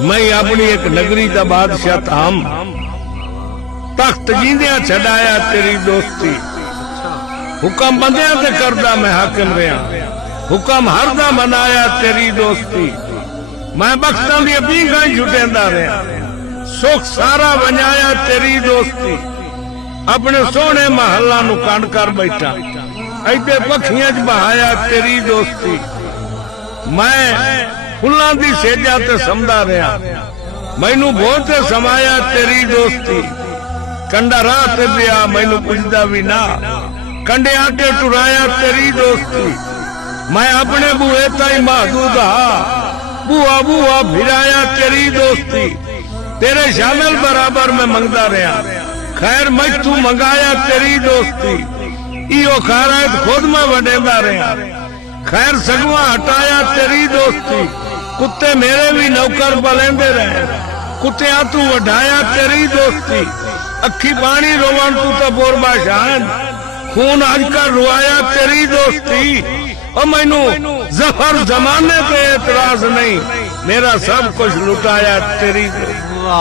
मैं अपनी एक नगरी का बादशाह थाम तख्त जींदिया छड़ाया तेरी दोस्ती। हुक्म बंदिया ते करदा मैं हाकिम रहा, हुक्म हरदा मनाया तेरी दोस्ती। मैं बख्तां दी पींघां छुटेंदा रहा, सुख सारा वंजाया तेरी दोस्ती। अपने सोहने महल्ला नू कंड कर बैठा, ऐदे पखियां च बहाया तेरी दोस्ती। मैं फुल्लां दी सेजा ते समदा रहा, मैनू बहुत समाया तेरी दोस्ती। कंडा राह ते पिया मैनू पुछदा भी ना, कंडे आके टुराया तेरी दोस्ती। मैं अपने बूहे ताई महदूद हा, बुआ बुआ फिराया तेरी दोस्ती। तेरे शामिल बराबर में मंगदा रहा, खैर मैं तू मंगाया तेरी दोस्ती। इो खैरायत खुद में वडेंदा रहा, खैर सगवा हटाया तेरी दोस्ती। कुत्ते मेरे भी नौकर बलेंदे रहे, कुत्तिया तू वढाया तेरी दोस्ती। अखी पानी रोवन तू तो बोरबा शान, खून अजकर रुआया तेरी दोस्ती। और मैनू जफर जमाने पे एतराज नहीं, मेरा सब कुछ लुटाया तेरी दोस्ती।